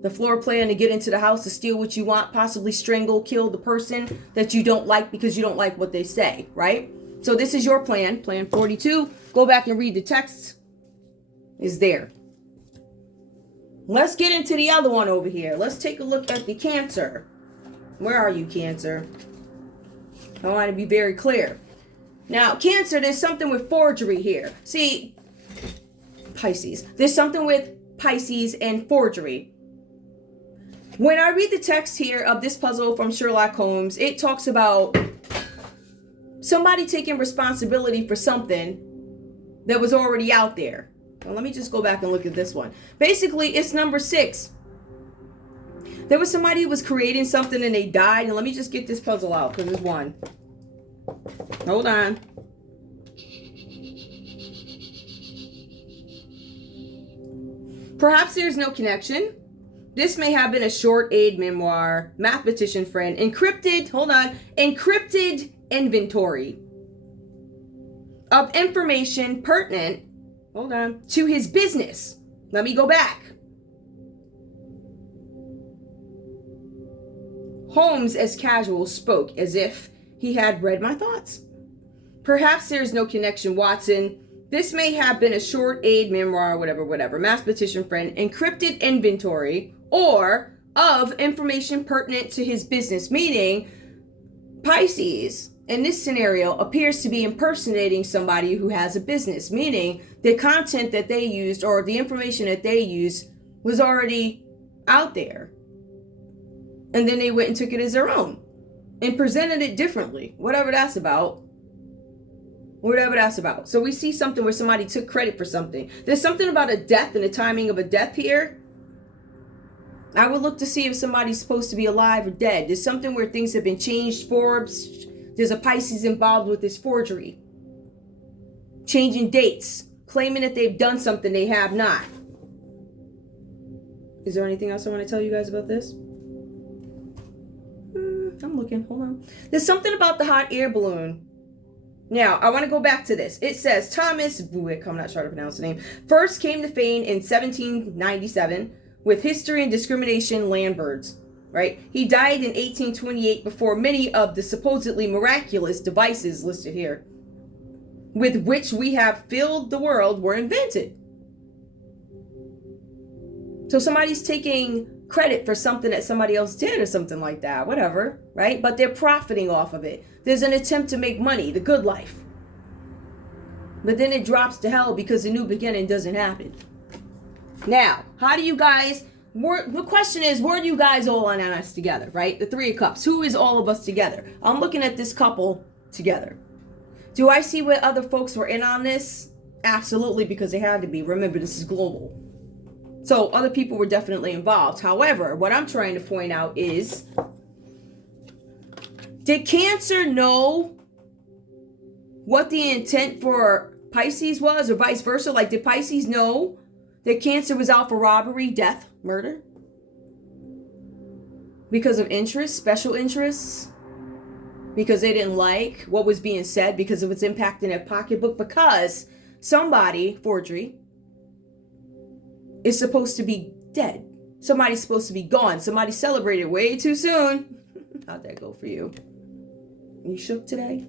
the floor plan to get into the house to steal what you want, possibly strangle, kill the person that you don't like because you don't like what they say, right? So this is your plan, plan 42. Go back and read the text. Is there. Let's get into the other one over here. Let's take a look at the Cancer. Where are you, Cancer? I want to be very clear. Now, Cancer, there's something with forgery here. See, Pisces. There's something with Pisces and forgery. When I read the text here of this puzzle from Sherlock Holmes, it talks about somebody taking responsibility for something that was already out there. Well, let me just go back and look at this one. Basically, it's number 6. There was somebody who was creating something and they died. And let me just get this puzzle out because there's one. Hold on. Perhaps there's no connection. This may have been a short aid memoir, mathematician friend, encrypted, hold on, encrypted inventory. of information pertinent, hold on, to his business. Let me go back. Holmes, as casual, spoke as if he had read my thoughts. Perhaps there is no connection, Watson. This may have been a short aid memoir, whatever, mathematician friend, encrypted inventory, or of information pertinent to his business, meaning Pisces, in this scenario, appears to be impersonating somebody who has a business, meaning the content that they used or the information that they used was already out there. And then they went and took it as their own and presented it differently, whatever that's about. So we see something where somebody took credit for something. There's something about a death and the timing of a death here. I would look to see if somebody's supposed to be alive or dead. There's something where things have been changed. Forbes, there's a Pisces involved with this forgery. Changing dates, claiming that they've done something they have not. Is there anything else I want to tell you guys about this? I'm looking, hold on. There's something about the hot air balloon. Now, I want to go back to this. It says Thomas Buick, I'm not sure how to pronounce the name, first came to fame in 1797 with History and Discrimination Landbirds, right? He died in 1828 before many of the supposedly miraculous devices listed here, with which we have filled the world, were invented. So somebody's taking credit for something that somebody else did or something like that, whatever, right? But they're profiting off of it. There's an attempt to make money, the good life. But then it drops to hell because the new beginning doesn't happen. Now, how do you guys, the question is, were you guys all on us together, right? The Three of Cups. Who is all of us together? I'm looking at this couple together. Do I see where other folks were in on this? Absolutely, because they had to be. Remember, this is global. So other people were definitely involved. However, what I'm trying to point out is, did Cancer know what the intent for Pisces was, or vice versa? Like, did Pisces know that Cancer was out for robbery, death, murder? Because of interests, special interests? Because they didn't like what was being said, because of its impact in their pocketbook, because somebody, forgery, is supposed to be dead. Somebody's supposed to be gone. Somebody celebrated way too soon. How'd that go for you? You shook today?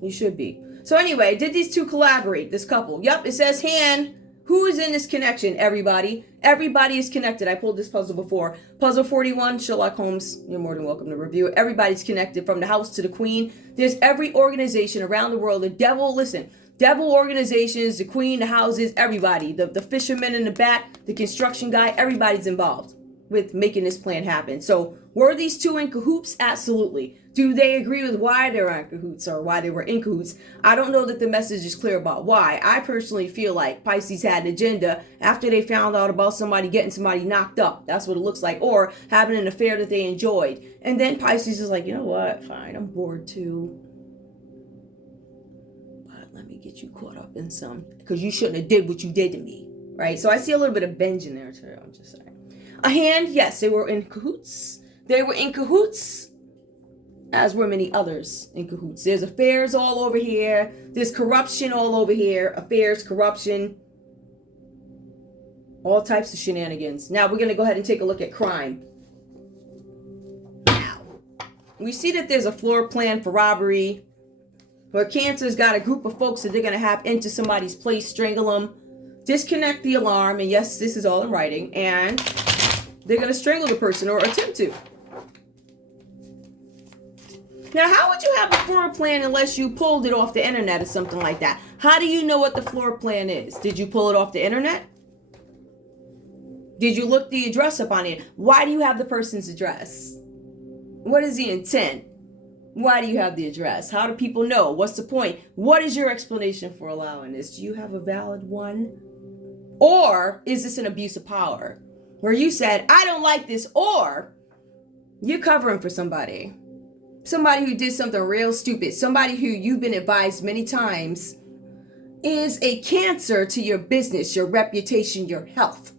You should be. So anyway, did these two collaborate, this couple? Yep, it says hand. Who is in this connection? Everybody. Everybody is connected. I pulled this puzzle before. Puzzle 41, Sherlock Holmes. You're more than welcome to review it. Everybody's connected from the house to the queen. There's every organization around the world. The devil, listen. Devil organizations, the queen, the houses, everybody. The fisherman in the back, the construction guy, everybody's involved with making this plan happen. So were these two in cahoots? Absolutely. Do they agree with why they're in cahoots or why they were in cahoots? I don't know that the message is clear about why. I personally feel like Pisces had an agenda after they found out about somebody getting somebody knocked up. That's what it looks like. Or having an affair that they enjoyed. And then Pisces is like, you know what? Fine, I'm bored too. Let me get you caught up in some, because you shouldn't have did what you did to me, right? So I see a little bit of binge in there too. I'm just saying. A hand, yes, they were in cahoots. They were in cahoots, as were many others in cahoots. There's affairs all over here. There's corruption all over here. Affairs, corruption, all types of shenanigans. Now we're going to go ahead and take a look at crime. Now, we see that there's a floor plan for robbery, where Cancer's got a group of folks that they're going to have into somebody's place, strangle them, disconnect the alarm, and yes, this is all in writing, and they're going to strangle the person or attempt to. Now, how would you have a floor plan unless you pulled it off the internet or something like that? How do you know what the floor plan is? Did you pull it off the internet? Did you look the address up on it? Why do you have the person's address? What is the intent? Why do you have the address? How do people know? What's the point? What is your explanation for allowing this? Do you have a valid one? Or is this an abuse of power? Where you said, I don't like this, or you're covering for somebody. Somebody who did something real stupid. Somebody who you've been advised many times is a cancer to your business, your reputation, your health,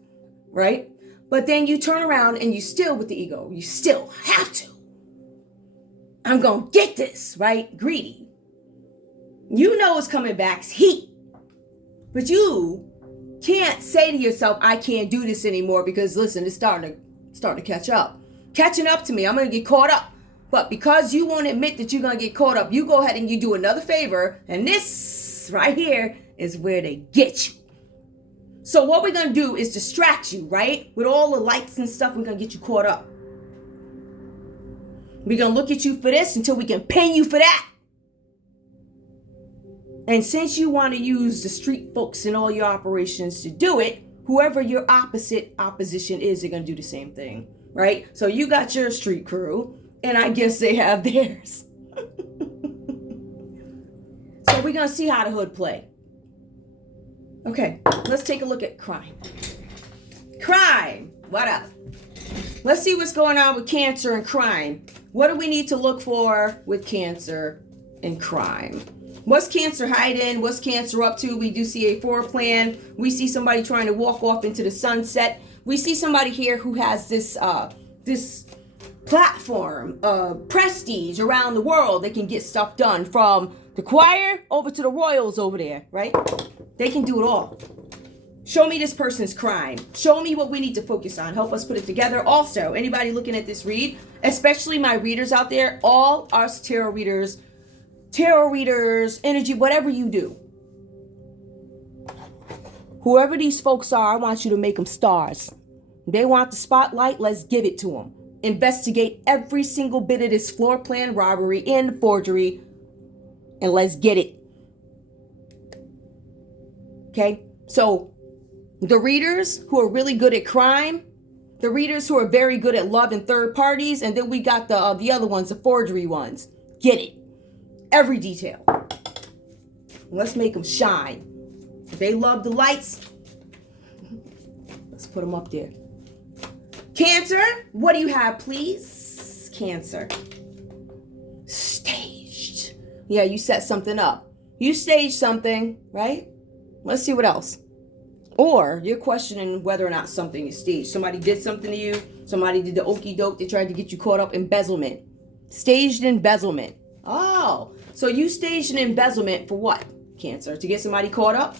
right? But then you turn around and you still with the ego. You still have to. I'm going to get this, right? Greedy. You know it's coming back heat. But you can't say to yourself, I can't do this anymore because, listen, it's starting to catch up. Catching up to me. I'm going to get caught up. But because you won't admit that you're going to get caught up, you go ahead and you do another favor. And this right here is where they get you. So what we're going to do is distract you, right? With all the lights and stuff, we're going to get you caught up. We're going to look at you for this until we can pin you for that. And since you want to use the street folks in all your operations to do it, whoever your opposition is, they're going to do the same thing, right? So you got your street crew, and I guess they have theirs. So we're going to see how the hood play. Okay, let's take a look at crime. Crime, what up? Let's see what's going on with Cancer and crime. What do we need to look for with Cancer and crime? What's Cancer hiding? What's Cancer up to? We do see a foreplan. We see somebody trying to walk off into the sunset. We see somebody here who has this platform of prestige around the world. They can get stuff done from the choir over to the royals over there, right? They can do it all. Show me this person's crime. Show me what we need to focus on. Help us put it together. Also, anybody looking at this read, especially my readers out there, all us tarot readers, energy, whatever you do. Whoever these folks are, I want you to make them stars. They want the spotlight, let's give it to them. Investigate every single bit of this floor plan robbery and forgery, and let's get it. Okay? So, the readers who are really good at crime, the readers who are very good at love and third parties, and then we got the other ones, the forgery ones. Get it. Every detail. Let's make them shine. If they love the lights, let's put them up there. Cancer, what do you have, please? Cancer. Staged. Yeah, you set something up. You staged something, right? Let's see what else. Or you're questioning whether or not something is staged. Somebody did something to you. Somebody did the okie doke. They tried to get you caught up. Embezzlement. Staged embezzlement. Oh, so you staged an embezzlement for what, Cancer? To get somebody caught up?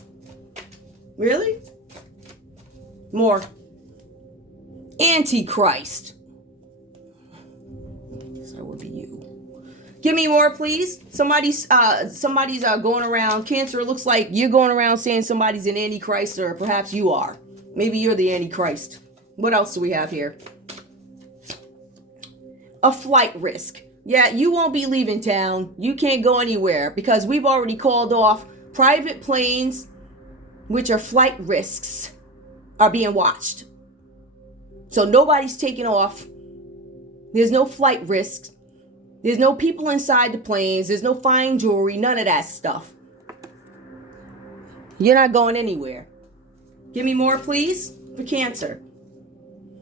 Really? More. Antichrist. So that would be you. Give me more, please. Somebody's going around. Cancer, it looks like you're going around saying somebody's an Antichrist, or perhaps you are. Maybe you're the Antichrist. What else do we have here? A flight risk. Yeah, you won't be leaving town. You can't go anywhere because we've already called off private planes, which are flight risks, are being watched. So nobody's taking off. There's no flight risks. There's no people inside the planes. There's no fine jewelry. None of that stuff. You're not going anywhere. Give me more, please, for Cancer.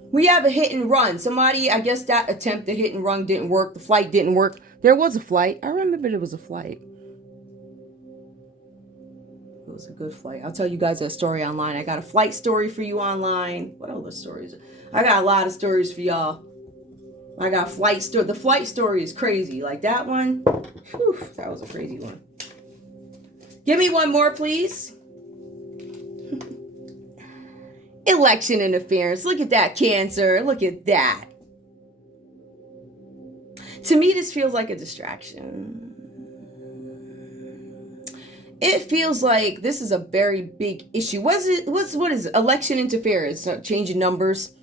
We have a hit and run. Somebody, I guess that attempt to hit and run didn't work. The flight didn't work. There was a flight. I remember there was a flight. It was a good flight. I'll tell you guys that story online. I got a flight story for you online. What other stories? I got a lot of stories for y'all. I got flight story. The flight story is crazy. Like that one. Whew, that was a crazy one. Give me one more, please. Election interference. Look at that, Cancer. Look at that. To me, this feels like a distraction. It feels like this is a very big issue. What is it? Election interference? Changing numbers,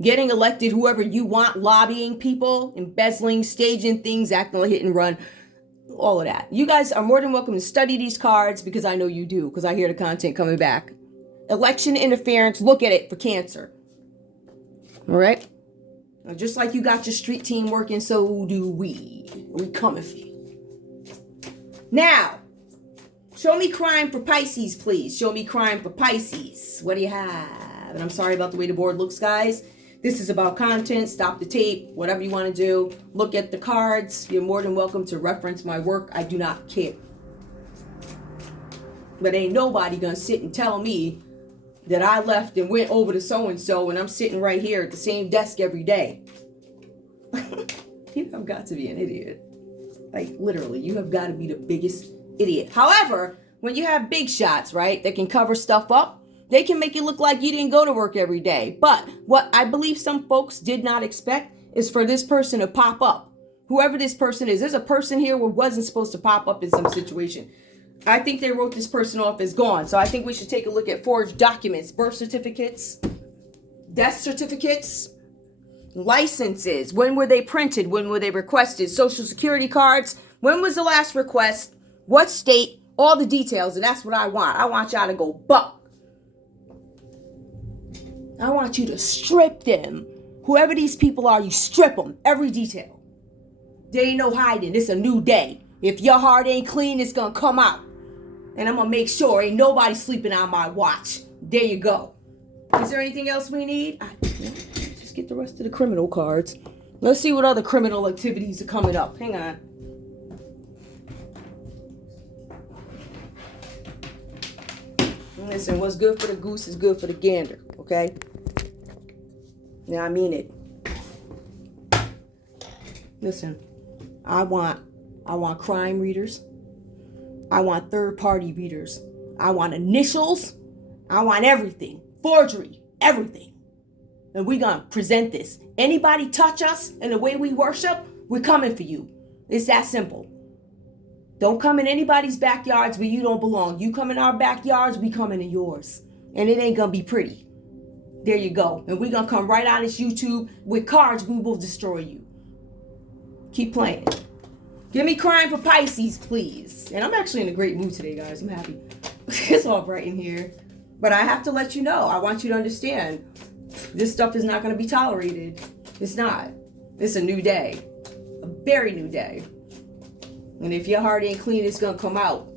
getting elected, whoever you want, lobbying people, embezzling, staging things, acting like hit and run, all of that. You guys are more than welcome to study these cards because I know you do, because I hear the content coming back. Election interference, look at it for Cancer. All right? Now, just like you got your street team working, so do we. We coming for you. Now, show me crime for Pisces, please. Show me crime for Pisces. What do you have? And I'm sorry about the way the board looks, guys. This is about content. Stop the tape. Whatever you want to do. Look at the cards. You're more than welcome to reference my work. I do not care. But ain't nobody gonna sit and tell me that I left and went over to so-and-so and I'm sitting right here at the same desk every day. You have got to be an idiot. Like, literally, you have got to be the biggest idiot. However, when you have big shots, right, that can cover stuff up, they can make it look like you didn't go to work every day. But what I believe some folks did not expect is for this person to pop up. Whoever this person is, there's a person here who wasn't supposed to pop up in some situation. I think they wrote this person off as gone. So I think we should take a look at forged documents, birth certificates, death certificates, licenses. When were they printed? When were they requested? Social security cards. When was the last request? What state? All the details. And that's what I want. I want y'all to go buck. I want you to strip them. Whoever these people are, you strip them. Every detail. There ain't no hiding. It's a new day. If your heart ain't clean, it's going to come out. And I'm going to make sure ain't nobody sleeping on my watch. There you go. Is there anything else we need? Just get the rest of the criminal cards. Let's see what other criminal activities are coming up. Hang on. Listen, what's good for the goose is good for the gander. Okay? Now I mean it. Listen, I want crime readers. I want third-party readers. I want initials. I want everything. Forgery. Everything. And we're going to present this. Anybody touch us in the way we worship, we're coming for you. It's that simple. Don't come in anybody's backyards where you don't belong. You come in our backyards, we come in yours. And it ain't going to be pretty. There you go. And we're going to come right on this YouTube with cards. We will destroy you. Keep playing. Give me crime for Pisces, please. And I'm actually in a great mood today, guys. I'm happy. It's all bright in here. But I have to let you know. I want you to understand. This stuff is not going to be tolerated. It's not. It's a new day. A very new day. And if your heart ain't clean, it's going to come out.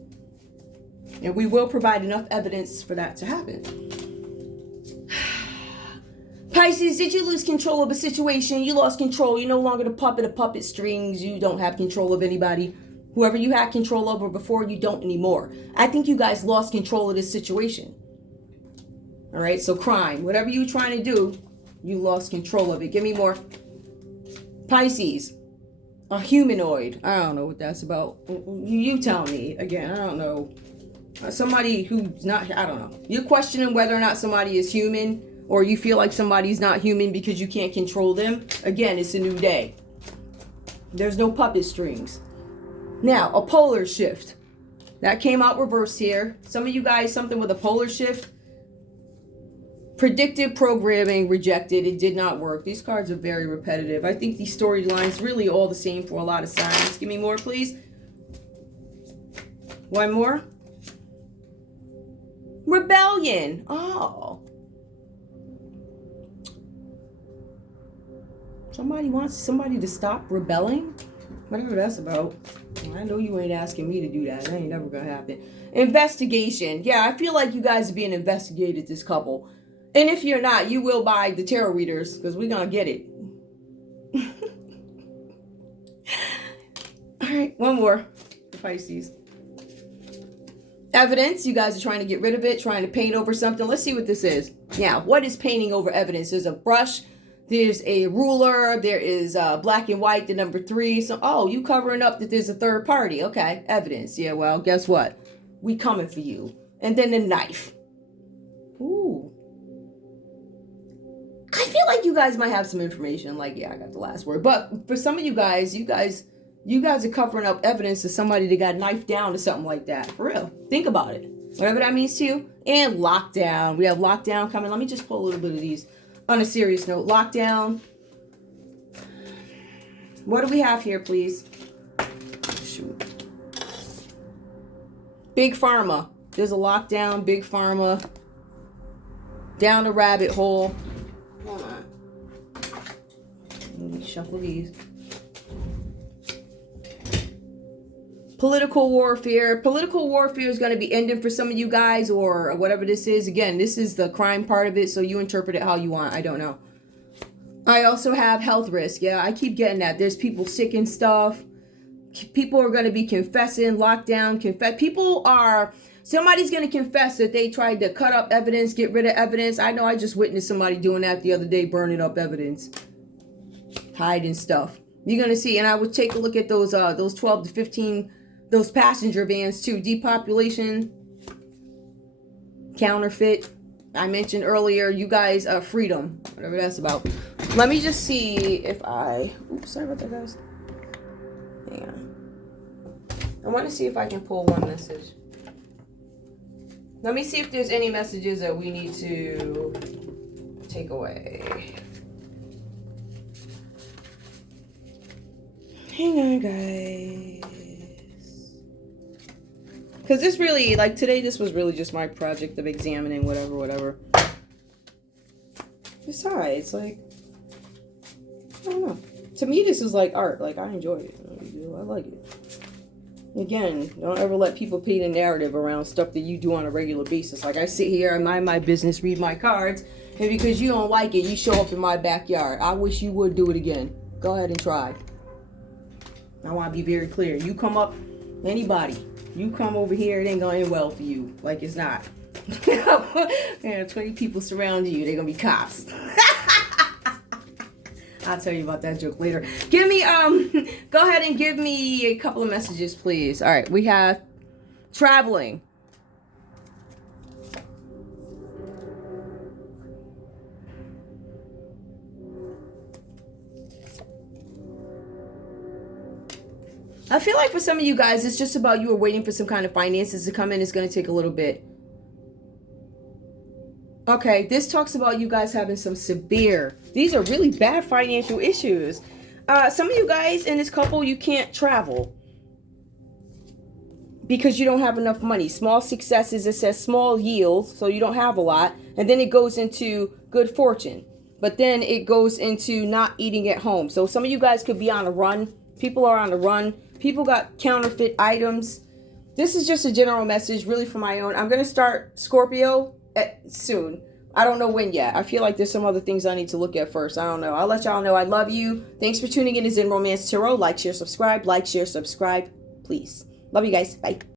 And we will provide enough evidence for that to happen. Pisces, did you lose control of a situation? You lost control. You're no longer the puppet of puppet strings. You don't have control of anybody. Whoever you had control over before, you don't anymore. I think you guys lost control of this situation. All right, so crime. Whatever you're trying to do, you lost control of it. Give me more. Pisces, a humanoid. I don't know what that's about. You tell me. Again, I don't know. Somebody who's not, I don't know. You're questioning whether or not somebody is human, or you feel like somebody's not human because you can't control them. Again, it's a new day. There's no puppet strings. Now, a polar shift. That came out reversed here. Some of you guys, something with a polar shift. Predictive programming rejected. It did not work. These cards are very repetitive. I think these storylines really all the same for a lot of signs. Give me more, please. One more. Rebellion. Oh. Somebody wants somebody to stop rebelling? Whatever that's about. Well, I know you ain't asking me to do that. That ain't never gonna happen. Investigation. Yeah, I feel like you guys are being investigated, this couple. And if you're not, you will buy the tarot readers, because we're gonna get it. All right, one more for Pisces. Evidence. You guys are trying to get rid of it, trying to paint over something. Let's see what this is. Now, what is painting over evidence? There's a brush. There's a ruler. There is black and white, the number 3. So, oh, you covering up that there's a third party. Okay, evidence. Yeah, well, guess what? We coming for you. And then the knife. Ooh. I feel like you guys might have some information. Like, yeah, I got the last word. But for some of you guys are covering up evidence of somebody that got knifed down or something like that. For real. Think about it. Whatever that means to you. And lockdown. We have lockdown coming. Let me just pull a little bit of these. On a serious note, lockdown. What do we have here, please? Shoot. Big Pharma. There's a lockdown, Big Pharma. Down the rabbit hole. Hold on. Let me shuffle these. Political warfare. Political warfare is going to be ending for some of you guys, or whatever this is. Again, this is the crime part of it, so you interpret it how you want. I don't know. I also have health risk. Yeah, I keep getting that. There's people sick and stuff. People are going to be confessing, lockdown, somebody's going to confess that they tried to cut up evidence, get rid of evidence. I know I just witnessed somebody doing that the other day, burning up evidence, hiding stuff. You're going to see, and I would take a look at those 12 to 15 those passenger vans too. Depopulation, counterfeit. I mentioned earlier, you guys, freedom, whatever that's about. Let me just see if oops, sorry about that, guys. Hang on. I want to see if I can pull one message. Let me see if there's any messages that we need to take away. Hang on, guys. Because this really, like today, this was really just my project of examining whatever. Besides, like, I don't know. To me, this is like art. Like, I enjoy it. I like it. Again, don't ever let people paint a narrative around stuff that you do on a regular basis. Like, I sit here, I mind my business, read my cards, and because you don't like it, you show up in my backyard. I wish you would do it again. Go ahead and try. I want to be very clear. You come up, anybody, you come over here, it ain't going to end well for you. Like, it's not. 20 people surround you, they're going to be cops. I'll tell you about that joke later. Give me, go ahead and give me a couple of messages, please. All right, we have traveling. I feel like for some of you guys, it's just about you are waiting for some kind of finances to come in. It's going to take a little bit. Okay, this talks about you guys having some severe, these are really bad financial issues. Some of you guys in this couple, you can't travel because you don't have enough money. Small successes, it says small yields, so you don't have a lot. And then it goes into good fortune. But then it goes into not eating at home. So some of you guys could be on a run. People are on a run. People got counterfeit items. This is just a general message, really for my own. I'm going to start Scorpio soon. I don't know when yet. I feel like there's some other things I need to look at first. I don't know. I'll let y'all know I love you. Thanks for tuning in to Zen Romance Tarot. Like, share, subscribe. Like, share, subscribe. Please. Love you guys. Bye.